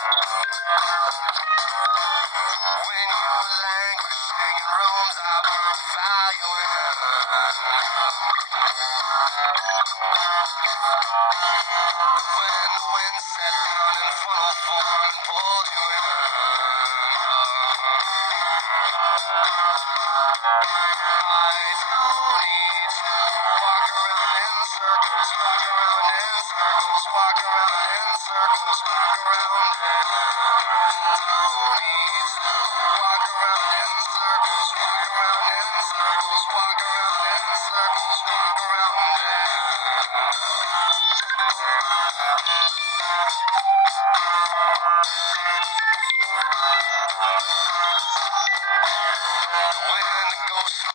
When you were languishing in rooms I won't value in. When the wind set down in funnel form and pulled you in. I don't need to walk around in circles, walk around in circles, walk around in circles, walk around in. Don't need to walk around in circles, walk around in circles, walk around in circles, walk around in.